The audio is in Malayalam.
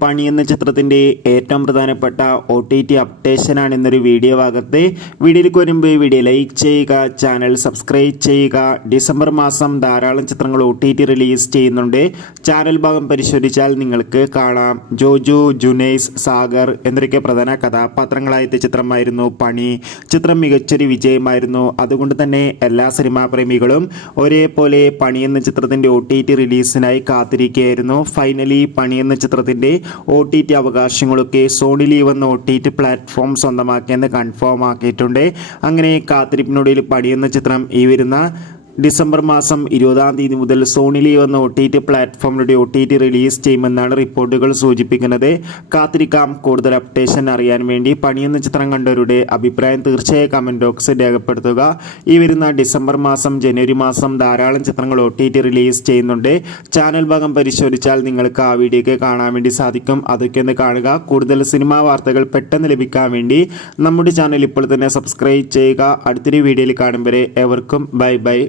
പണി എന്ന ചിത്രത്തിൻ്റെ ഏറ്റവും പ്രധാനപ്പെട്ട OTT അപ്ഡേഷനാണ് ഇന്നൊരു വീഡിയോ ഭാഗത്ത്. വീഡിയോയിലേക്ക് വരുമ്പോൾ വീഡിയോ ലൈക്ക് ചെയ്യുക, ചാനൽ സബ്സ്ക്രൈബ് ചെയ്യുക. ഡിസംബർ മാസം ധാരാളം ചിത്രങ്ങൾ OTT റിലീസ് ചെയ്യുന്നുണ്ട്. ചാനൽ ഭാഗം പരിശോധിച്ചാൽ നിങ്ങൾക്ക് കാണാം. ജോജു, ജുനൈസ്, സാഗർ എന്നൊക്കെ പ്രധാന കഥാപാത്രങ്ങളായ ചിത്രമായിരുന്നു പണി. ചിത്രം മികച്ചൊരു വിജയമായിരുന്നു. അതുകൊണ്ട് തന്നെ എല്ലാ സിനിമാ പ്രേമികളും ഒരേപോലെ പണി എന്ന ചിത്രത്തിൻ്റെ OTT റിലീസിനായി കാത്തിരിക്കുകയായിരുന്നു. ഫൈനലി പണി എന്ന ചിത്രത്തിൻ്റെ OTT അവകാശങ്ങളൊക്കെ സോണി ലീവ് എന്ന OTT പ്ലാറ്റ്ഫോം സ്വന്തമാക്കിയെന്ന് കൺഫേം ആക്കിയിട്ടുണ്ട്. അങ്ങനെ കാത്തിരിപ്പിനൊടുവിൽ പണി എന്ന ചിത്രം ഈ വരുന്ന ഡിസംബർ മാസം 20-ാം തീയതി മുതൽ സോണി ലീവ് എന്ന OTT പ്ലാറ്റ്ഫോമിലൂടെ OTT റിലീസ് ചെയ്യുമെന്നാണ് റിപ്പോർട്ടുകൾ സൂചിപ്പിക്കുന്നത്. കാത്തിരിക്കാം. കൂടുതൽ അപ്ഡേഷൻ അറിയാൻ വേണ്ടി പണി എന്ന ചിത്രം കണ്ടവരുടെ അഭിപ്രായം തീർച്ചയായും കമൻറ്റ് ബോക്സിൽ രേഖപ്പെടുത്തുക. ഈ വരുന്ന ഡിസംബർ മാസം, ജനുവരി മാസം ധാരാളം ചിത്രങ്ങൾ OTT റിലീസ് ചെയ്യുന്നുണ്ട്. ചാനൽ ഭാഗം പരിശോധിച്ചാൽ നിങ്ങൾക്ക് ആ വീഡിയോയ്ക്ക് കാണാൻ വേണ്ടി സാധിക്കും. അതൊക്കെ ഒന്ന് കാണുക. കൂടുതൽ സിനിമാ വാർത്തകൾ പെട്ടെന്ന് ലഭിക്കാൻ വേണ്ടി നമ്മുടെ ചാനൽ ഇപ്പോൾ തന്നെ സബ്സ്ക്രൈബ് ചെയ്യുക. അടുത്തൊരു വീഡിയോയിൽ കാണും വരെ എവർക്കും ബൈ ബൈ.